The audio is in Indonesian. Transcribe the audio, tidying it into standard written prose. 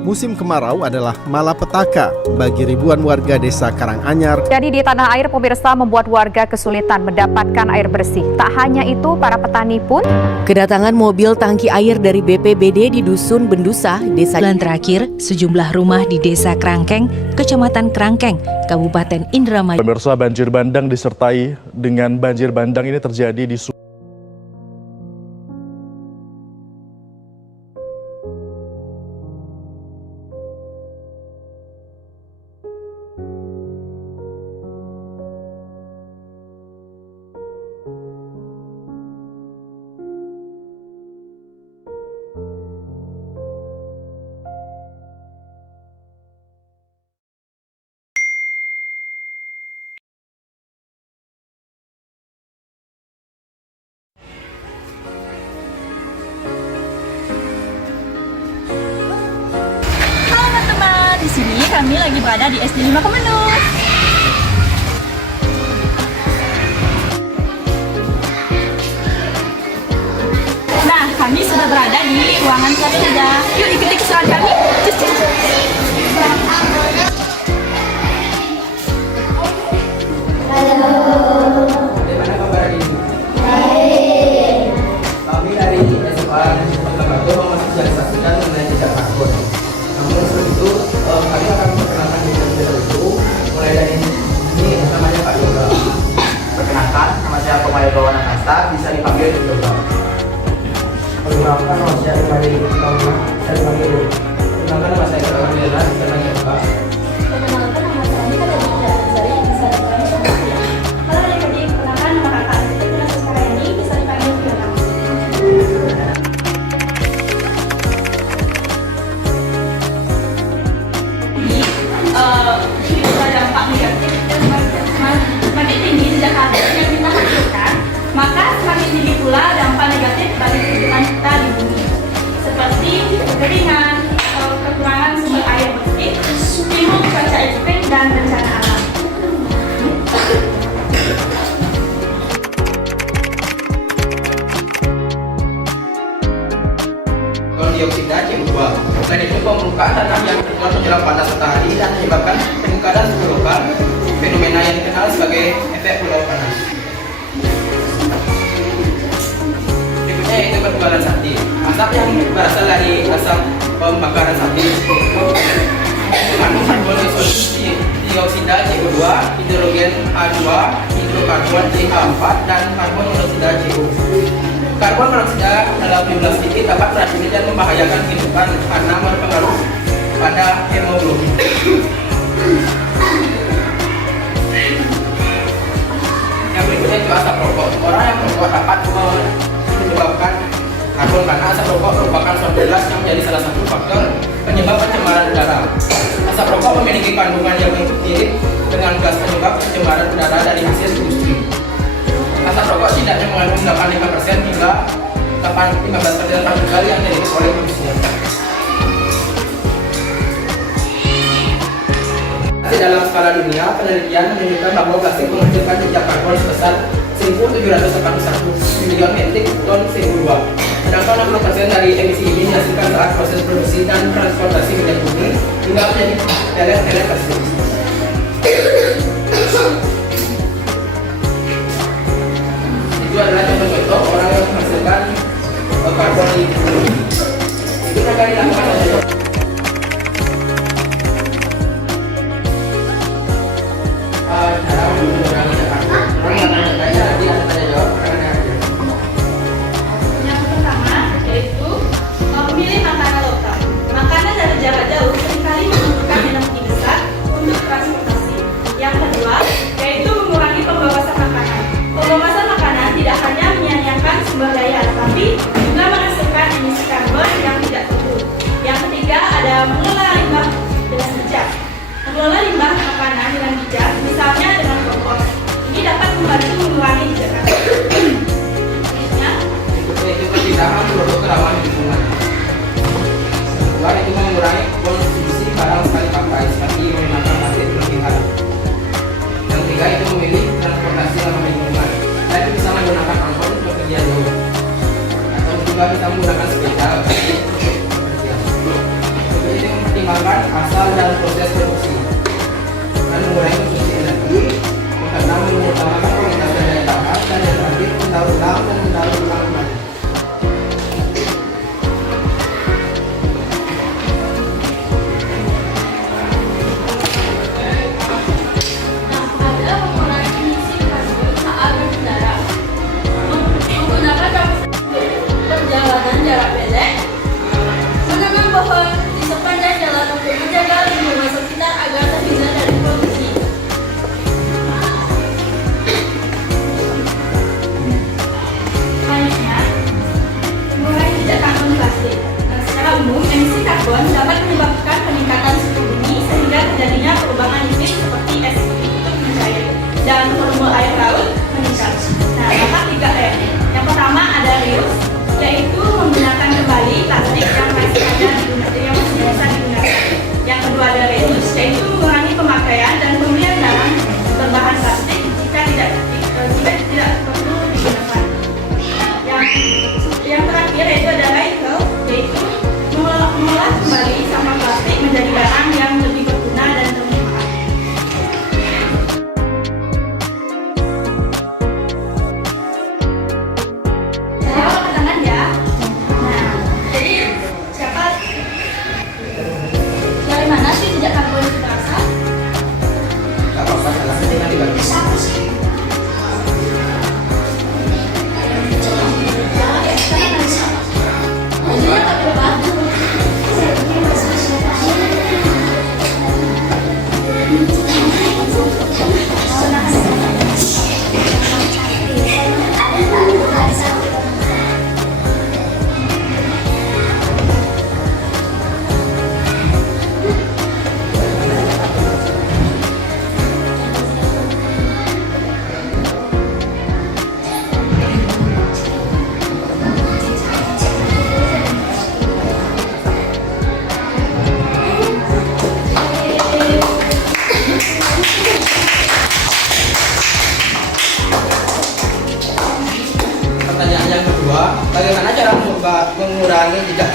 Musim kemarau adalah malapetaka bagi ribuan warga desa Karanganyar. Jadi di tanah air, pemirsa, membuat warga kesulitan mendapatkan air bersih. Tak hanya itu, para petani pun kedatangan mobil tangki air dari BPBD di Dusun Bendusa, Desa. Bulan terakhir, sejumlah rumah di Desa Krangkeng, Kecamatan Krangkeng, Kabupaten Indramayu. Pemirsa, banjir bandang disertai dengan banjir bandang ini terjadi di Di sini kami lagi berada di SD 5 Kemenus. Nah, kami sudah berada di ruangan kelas 3. Yuk ikuti keseruan kami. Bagaimana kabar hari ini? Baik. Kami dari SMA Negeri mensosialisasikan mengenai jejak karbon. Namun sebelum itu kami akan memperkenalkan diri itu mulai dari ini namanya Pak Yoga. Perkenalkan, nama saya Komayoga Wanakasta, bisa dipanggil Yoga. Perkenalkan, nama saya Imari Kauna, bisa dipanggil Yoga. Perkenalkan, nama saya Kauna Dela, bisa dipanggil Yoga. Perkenalkan, nama saya Nika Dajjal Azari, bisa dipanggil Yoga. Halo adik-adik, perkenalkan nama kakak Siti Naskarayani, bisa dipanggil Fiona. Dampak negatif dan semakin tinggi sejak karbon yang kita hasilkan, maka semakin tinggi pula dampak negatif bagi kehidupan kita di bumi, seperti kekeringan, kekurangan sumber air bersih, timbul cuaca ekstrim dan bencana alam. Karbon dioksida CO2. Selain itu, permukaan tanah yang terkena menjelang panas matahari dan menyebabkan peningkatan suhu lokal, fenomena yang dikenal sebagai efek pulau panas. Berikutnya yaitu ketebalan sati. Asap yang berasal dari asap pembakaran sati mengandung karbon dioksida CO2, hidrogen H2, hidrokarbon CH4, dan karbon monoksida CO. Karbon monoksida dalam jumlah sedikit dapat beracuni dan membahayakan kehidupan karena berpengaruh pada hemoglobin. Yang berikutnya itu asap rokok. Orang yang merokok dapat menyebabkan karbon karena asap rokok merupakan suatu gas yang menjadi salah satu faktor penyebab pencemaran udara. Asap rokok memiliki kandungan yang mirip dengan gas penyebab pencemaran udara dari hasil industri. Asap rokok setidaknya mengandung 85% hingga 15% partikel yang diemisi oleh manusia. Dalam skala dunia, penelitian menunjukkan bahwa plastik menghasilkan jejak karbon sebesar 1.781 miliar metrik ton CO2. Sedangkan 60% dari emisi ini dihasilkan saat proses produksi dan transportasi minyak bumi hingga menjadi teler-teler tersebut. Itu adalah contoh-contoh orang yang menghasilkan karbon di bumi. Itu mereka dilakukan oleh cara mengurangi jejak karbon. Yang pertama yaitu memilih makanan lokal. Makanan dari jarak jauh seringkali membutuhkan energi besar untuk transportasi. Yang kedua yaitu mengurangi pembalasan makanan. Pembalasan makanan tidak hanya menyia-nyiakan sumber daya, tapi juga menghasilkan emisi karbon yang tidak terukur. Yang ketiga ada mengelola limbah dengan bijak. Mengelola limbah makanan dengan bijak, misalnya dengan kompos. Ini dapat membantu mengurangi jejak karbon. Itu pertimbangan produk ramah lingkungan. Kedua itu mengurangi konsumsi barang sekali pakai seperti menggunakan plastik berlebihan. Yang ketiga itu memilih transportasi ramah lingkungan. Saya bisa menggunakan angkot untuk kerja jauh, atau juga bisa menggunakan sepeda. Jadi mengurangi jejak